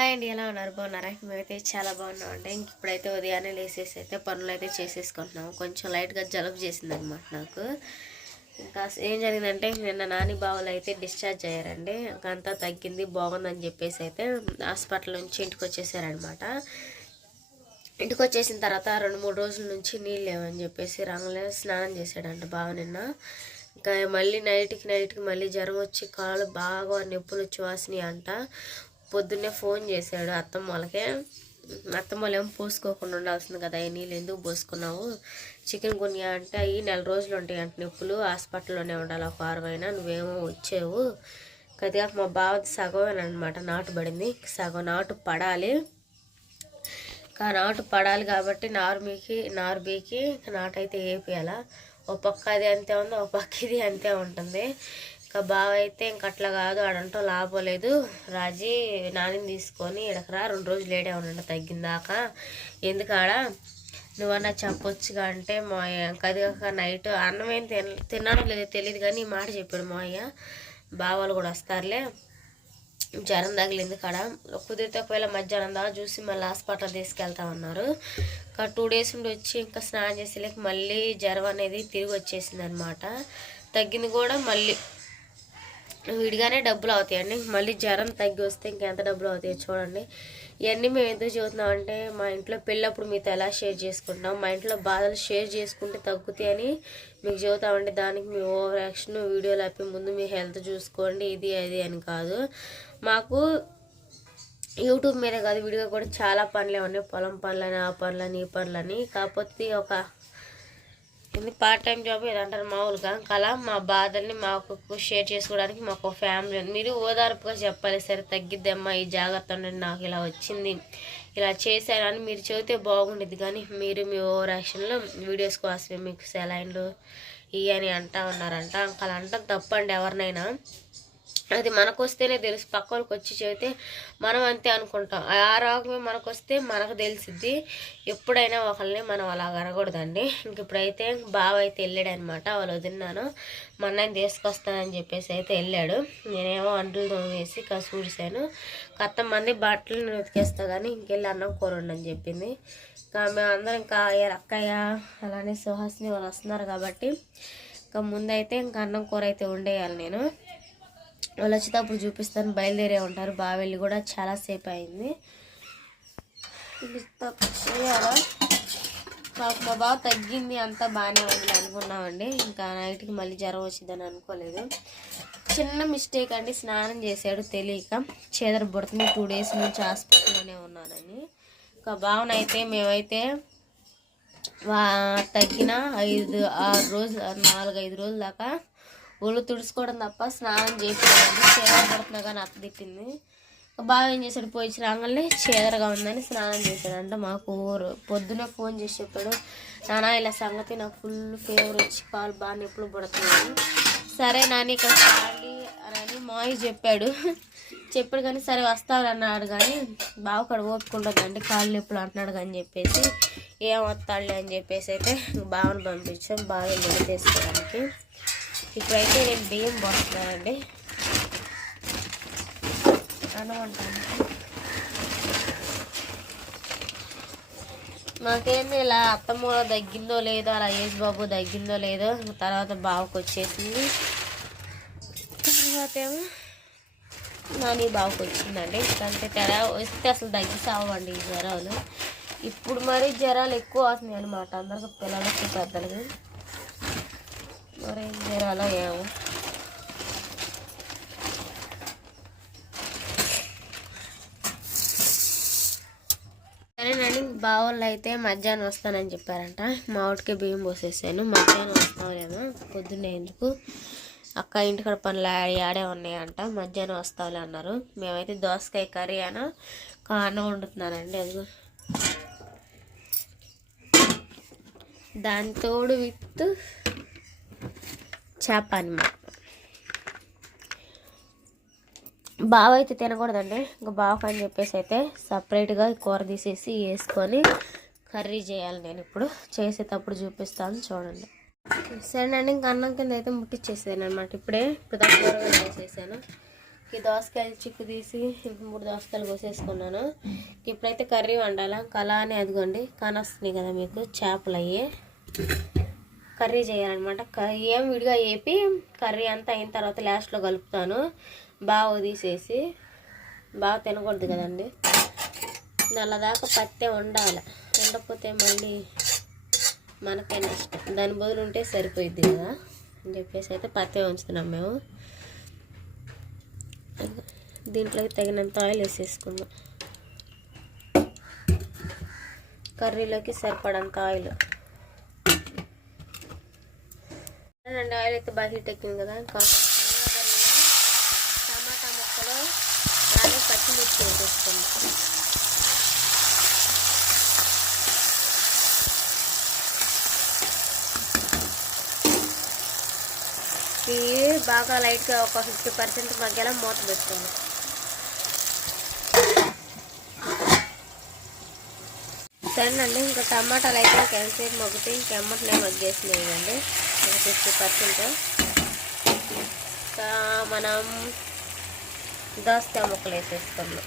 Hi అండి ఎలా ఉన్నారు? బాగున్నారా? మేమైతే చాలా బాగున్నాం అంటే ఇంక ఇప్పుడైతే ఉదయాన్నే లేసేసి అయితే పనులు అయితే చేసేసుకుంటున్నాము. కొంచెం లైట్గా జలుబు చేసింది అనమాట నాకు. ఇంకా ఏం జరిగిందంటే నిన్న నాని బావులు అయితే డిశ్చార్జ్ అయ్యారండి. ఇంకా అంతా తగ్గింది బాగుందని చెప్పేసి అయితే హాస్పిటల్ నుంచి ఇంటికి వచ్చేసారనమాట. ఇంటికి వచ్చేసిన తర్వాత రెండు మూడు రోజుల నుంచి నీళ్ళు లేవని చెప్పేసి రంగులే స్నానం చేశాడంట బావ నిన్న. ఇంకా మళ్ళీ నైట్కి నైట్కి మళ్ళీ జ్వరం వచ్చి కాళ్ళు బాగా నొప్పులు వచ్చి వాసినాయి అంట. పొద్దున్నే ఫోన్ చేశాడు. అత్తమ్మ వాళ్ళకే అత్తమ్మ వాళ్ళు పోసుకోకుండా ఉండాల్సింది కదా ఈ నీళ్ళు ఎందుకు పోసుకున్నావు? చికెన్ గున్యా అంటే అవి నెల రోజులు ఉంటాయి అంటే నొప్పులు హాస్పిటల్లోనే ఉండాలి ఒక వారమైనా నువ్వేమో వచ్చావు. కొద్దిగా మా బావది సగమేనమాట నాటు పడింది. సగం నాటు పడాలి. ఇంకా నాటు పడాలి కాబట్టి నార్మీకి నార్బీకి నాటు అయితే వేపియాల? ఓ పక్క అది అంతే ఉంది ఓ పక్క ఇది అంతే ఉంటుంది. ఇంకా బావ అయితే ఇంక అట్లా కాదు అడంటో లాభలేదు రాజీ నానిని తీసుకొని ఇడకరా రెండు రోజులు లేడే ఉండండి తగ్గిందాక. ఎందుకాడ నువ్వన్నా చెప్పొచ్చుగా అంటే మా అది నైట్ అన్నం ఏం తిన తిన్నానో లేదో తెలియదు కానీ ఈ మాట చెప్పాడు మా అయ్య బావాలు కూడా వస్తారులే. జ్వరం తగిలింది కాడ కుదిరితే ఒకవేళ మధ్యాహ్నం దాకా చూసి మళ్ళీ హాస్పిటల్ తీసుకెళ్తా ఉన్నారు ఇంకా టూ డేస్ నుండి వచ్చి ఇంకా స్నానం చేసేలేక మళ్ళీ జ్వరం అనేది తిరిగి వచ్చేసింది అనమాట తగ్గింది కూడా మళ్ళీ విడిగానే డబ్బులు అవుతాయండి. మళ్ళీ జ్వరం తగ్గి వస్తే ఇంకెంత డబ్బులు అవుతాయో చూడండి. ఇవన్నీ మేము ఎందుకు చూస్తున్నాం అంటే మా ఇంట్లో పెళ్ళప్పుడు మీతో ఎలా షేర్ చేసుకుంటాం? మా ఇంట్లో బాధలు షేర్ చేసుకుంటే తగ్గుతాయని మీకు చెబుతామండి. దానికి మీ ఓవర్ యాక్షన్ వీడియోలు ఆపి ముందు మీ హెల్త్ చూసుకోండి. ఇది అది అని కాదు. మాకు యూట్యూబ్ మీద కాదు వీడియో కూడా చాలా పనులే ఉన్నాయి పొలం పనులని ఆ పనులని ఈ పనులని. కాకపోతే ఒక ఇది పార్ట్ టైం జాబ్ ఏదంటారు మామూలుగా. కలా మా బాధల్ని మాకు షేర్ చేసుకోవడానికి మాకు ఒక ఫ్యామిలీ ఉంది. మీరు ఓదార్పుగా చెప్పాలి సరే తగ్గిద్దమ్మా ఈ జాగ్రత్త ఉండండి నాకు ఇలా వచ్చింది. ఇలా చేశారని మీరు చెబితే బాగుండేది. కానీ మీరు మీ ఓవర్ యాక్షన్లో వీడియోస్ కోసమే మీకు సెలైన్లు ఇవని అంటా ఉన్నారంట. అలా అంటాం తప్పండి ఎవరినైనా. అది మనకు వస్తేనే తెలుసు. పక్క వాళ్ళకి వచ్చి చెబితే మనం అంతే అనుకుంటాం. ఆ రోగమే మనకు వస్తే మనకు తెలిసిద్ది. ఎప్పుడైనా ఒకరిని మనం అలా అరగకూడదండి ఇంక ఇప్పుడైతే బావ అయితే వెళ్ళాడు అనమాట వాళ్ళు వదిలినాను మా అన్నయ్య తీసుకొస్తానని చెప్పేసి అయితే వెళ్ళాడు. నేనేమో అంటులు తోమేసి కసూడిశాను కొత్త మంది బట్టలు ఉతికేస్తా కానీ ఇంకెళ్ళి అన్నం కూర ఉండని చెప్పింది. ఇంకా మేమందరం ఇంకా అక్కయ్య అలానే సుహాసిని వాళ్ళు వస్తున్నారు కాబట్టి ఇంకా ముందైతే ఇంకా అన్నం కూర అయితే ఉండేయాలి నేను. వాళ్ళు అప్పుడు చూపిస్తాను బయలుదేరే ఉంటారు. బాగా వెళ్ళి కూడా చాలాసేపు అయింది. చేయాలా? నాకు మా బాగా తగ్గింది అంతా బాగానే ఉంది అనుకున్నామండి. ఇంకా నైట్కి మళ్ళీ జ్వరం వచ్చిందని అనుకోలేదు. చిన్న మిస్టేక్ అండి స్నానం చేశాడు తెలియక. చేదర పుడుతుంది టూ డేస్ నుంచి హాస్పిటల్లోనే ఉన్నానని ఇంకా బావనైతే మేమైతే వా- తగ్గిన ఐదు ఆరు రోజులు నాలుగు ఐదు రోజుల దాకా ఒళ్ళు తుడుచుకోవడం తప్ప స్నానం చేయకూడదు చీదర పడుతున్నా కానీ అత్త తిట్టింది. బాగా ఏం చేశాడు? పోయి రాగానే చీదరగా ఉందని స్నానం చేశాడంట మాకు ఊరు పొద్దునే ఫోన్ చేసి చెప్పాడు నానా ఇలా సంగతి నాకు ఫుల్ ఫీవర్ వచ్చి కాలు బాగా నొప్పులు పడుతున్నాను సరే నాని ఇక్కడ రాండి అని మావి చెప్పాడు. చెప్పాడు కానీ సరే వస్తాడు అన్నాడు కానీ బాగా ఇక్కడ ఓపుకుంటుందండి కాళ్ళు నొప్పులు అంటున్నాడు కానీ చెప్పేసి ఏం వస్తాడులే అని చెప్పేసి అయితే బావని పంపించాం. బాగా నిద్ర తీసుకోవడానికి ఇప్పుడైతే నేను బియ్యం పోస్తున్నానండి. అనుకుంటాను నాకేంది ఇలా అత్తమ్మ తగ్గిందో లేదో అలా ఏజ్ బాబు తగ్గిందో లేదో తర్వాత బావకు వచ్చేసింది. తర్వాత ఏమో నాని బావకు వచ్చిందండి. అంటే తెర వస్తే అసలు తగ్గిసావండి ఈ జ్వరాలు. ఇప్పుడు మరీ జ్వరాలు ఎక్కువ అవుతున్నాయి అనమాట అందరికి పిల్లలకి పెద్దలకి మరి ఏం జ్వరాలో ఏమో సరేనండి బావల్లో అయితే మధ్యాహ్నం వస్తానని చెప్పారంట. మా ఊటికి బియ్యం పోసేసాను. మధ్యాహ్నం వస్తావులేమో పొద్దున్నే ఎందుకు? అక్క ఇంటికాడ పనులు ఆడే ఉన్నాయంట. మధ్యాహ్నం వస్తావులే అన్నారు. మేమైతే దోసకాయ కర్రీ అని అన్నం వండుతున్నానండి అది దాని తోడు విత్ చేప అనమాట బావ అయితే తినకూడదండి. ఇంకా బావ అని చెప్పేసి అయితే సపరేట్గా కూర తీసేసి వేసుకొని కర్రీ చేయాలి నేను ఇప్పుడు. చేసేటప్పుడు చూపిస్తాను చూడండి. సరేనండి ఇంకా అన్నం కింద అయితే ముట్టించేసాను అనమాట ఇప్పుడే ఇప్పుడు దాకా ఈ దోసకాయలు చిక్కు తీసి మూడు దోసకాయలు కోసేసుకున్నాను. ఇప్పుడైతే కర్రీ వండాలా? కళ అని అదిగోండి కానొస్తున్నాయి కదా మీకు చేపలు అయ్యే కర్రీ చేయాలన్నమాట. ఏం విడిగా వేపి కర్రీ అంతా అయిన తర్వాత లాస్ట్లో కలుపుతాను. బాగా తీసేసి బాగా తినకూడదు కదండి. నల్లదాకా పత్తే ఉండాలి ఉండకపోతే మళ్ళీ మనకే నష్టం. దాని బదులు ఉంటే సరిపోయిద్ది కదా అని చెప్పేసి అయితే పత్తే ఉంచుతున్నాం మేము. దీంట్లోకి తగినంత ఆయిల్ వేసేసుకుందాం. కర్రీలోకి సరిపడంత ఆయిల్. రెండు ఆయిల్ అయితే బాగా హీట్ ఎక్కింది కదా. ఇంకా టమాటా ముక్కలు అలాగే పచ్చిమిర్చి వేసేసుకుందాం ఇవి బాగా లైట్గా ఒక ఫిఫ్టీ పర్సెంట్ మగ్గేలా మూత పెట్టుకోండి. సరేనండి ఇంకా టమాటాలు అయితే ఇంకా ఎంతసేపు మగ్గితే ఇంకా ఎమ్మటనే మగ్గేసినాయి అండి ఒక ఫిఫ్టీ పర్సెంట్ ఇంకా మనం దోసకాయ ముక్కలు వేసేసుకున్నాం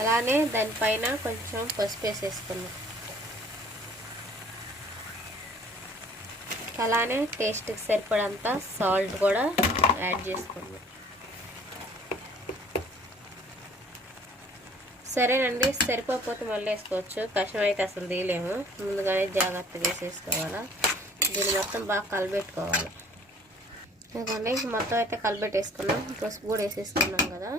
అలానే దానిపైన కొంచెం పసుపు వేసేసుకున్నాం అలానే టేస్ట్కి సరిపడంత సాల్ట్ కూడా యాడ్ చేసుకున్నాం సరేనండి సరిపోకపోతే మళ్ళీ వేసుకోవచ్చు. కషం అయితే అసలు తీయలేము. ముందుగానే జాగ్రత్తగా వేసేసుకోవాలా. దీన్ని మొత్తం బాగా కలబెట్టుకోవాలి. ఎందుకంటే మొత్తం అయితే కలబెట్టేసుకున్నాం. పసుపు కూడా వేసేసుకున్నాం కదా.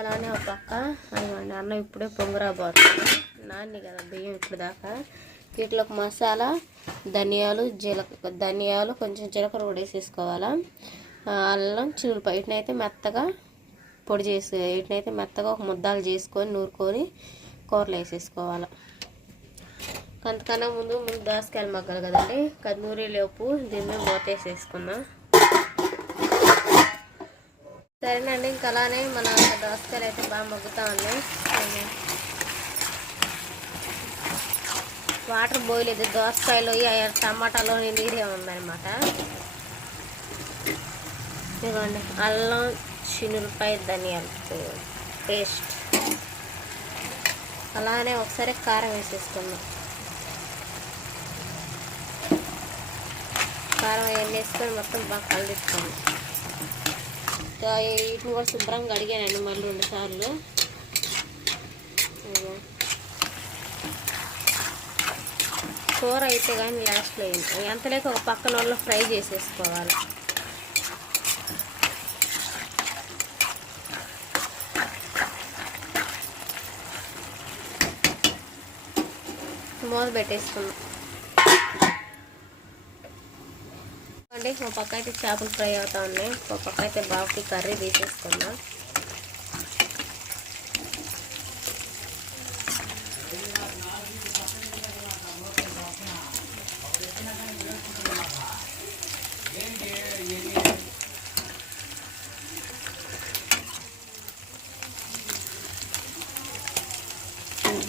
అలానే ఒక పక్క అదిగోండి అన్నం ఇప్పుడే పొంగురాబోతుంది నాన్ని కదా బియ్యం ఇప్పుడు దాకా. వీటిలోకి మసాలా ధనియాలు జీలక ధనియాలు కొంచెం జీలకర్ర కూడా వేసేసుకోవాలా. అల్లం చిరుపాయ వీటినైతే మెత్తగా పొడి చేసి వీటినైతే మెత్తగా ఒక ముద్దాలు చేసుకొని నూరుకొని కూరలు వేసేసుకోవాలి. అంతకన్నా ముందు ముందు దోసకాయలు మగ్గాలి కదండి కన్నూరి లోపు దీన్ని మీద సరేనండి ఇంకా అలానే మన దోసకాయలు అయితే బాగా మగ్గుతా ఉన్నాయి. వాటర్ బాయిల్ అయితే దోసకాయలు టమాటాలో నీరే ఉందన్నమాట ఇదిగోండి అల్లం చినులపాయ ధనియాలు పేస్ట్. అలానే ఒకసారి కారం వేసేసుకుందాం. కారం అవన్నీ వేసుకొని మొత్తం బాగా కలిదిస్తాను వీటిని కూడా శుభ్రంగా అడిగానండి మళ్ళీ రెండుసార్లు కూర అయితే కానీ లాస్ట్లో అయింది. ఎంత లేక ఒక పక్కన వాళ్ళు ఫ్రై చేసేసుకోవాలి. మూత పెట్టేసుకున్నాం అండి ఒక పక్క అయితే చేపలు ఫ్రై అవుతా ఉన్నాయి. ఒక పక్క అయితే బాబుకి కర్రీ తీసేసుకున్నాం.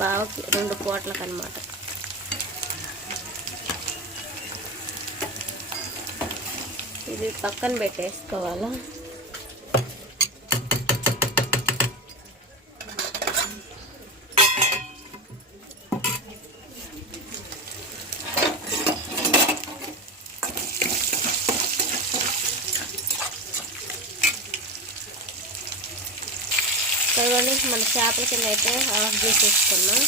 బావకి రెండు పూటలకు అనమాట ఇది పక్కన పెట్టేసుకోవాలా ఇదిగోండి మన చేపల కింద అయితే ఆఫ్ చేసేసుకున్నాం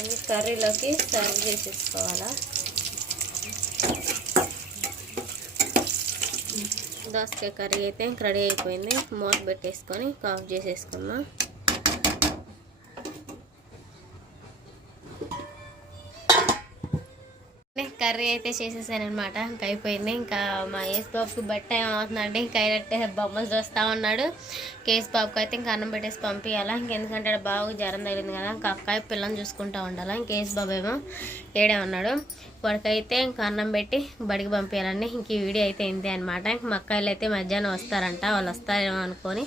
ఇవన్నీ కర్రీలోకి సర్వ్ చేసేసుకోవాలా? దోసకాయ కర్రీ అయితే ఇంక రెడీ అయిపోయింది. మూత పెట్టేసుకొని కాఫ్ చేసేసుకుందాం. కర్రీ అయితే చేసేసాను అనమాట ఇంకా అయిపోయింది. ఇంకా మా ఏస్ బాబుకి బట్ట ఏమవుతుందంటే ఇంకా అయినట్టే బొమ్మలు చూస్తూ ఉన్నాడు. కేసు బాబుకి అయితే ఇంకా అన్నం పెట్టేసి పంపించాలా ఇంకెందుకంటే ఆడ బాగా జ్వరం తగిలింది కదా. ఇంకా అక్కాయి పిల్లని చూసుకుంటూ ఉండాలా. ఇంకేస్ బాబు ఏమో ఏడే ఉన్నాడు. వాడికైతే ఇంకా అన్నం పెట్టి బడికి పంపించాలండి ఇంక ఈ వీడియో అయితే ఇంతే అనమాట ఇంక మా అక్కాయిలు అయితే మధ్యాహ్నం వస్తారంట. వాళ్ళు వస్తారేమో అనుకొని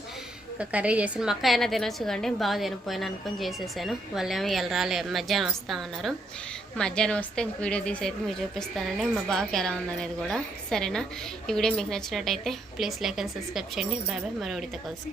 ఇంకా కర్రీ చేసిన మా అక్క అయినా తినొచ్చు కానీ బాగా తినపోయినా అనుకొని చేసేసాను. వాళ్ళు ఏమో ఎలా రాలే మధ్యాహ్నం వస్తామన్నారు మధ్యాహ్నం వస్తే ఇంక వీడియో తీసి అయితే మీకు చూపిస్తానండి మా బావకి ఎలా ఉందనేది కూడా. సరేనా? ఈ వీడియో మీకు నచ్చినట్టయితే ప్లీజ్ లైక్ అండ్ సబ్స్క్రైబ్ చేయండి. బాయ్ బాయ్ మరో వీడితో కలుసుకుందాం.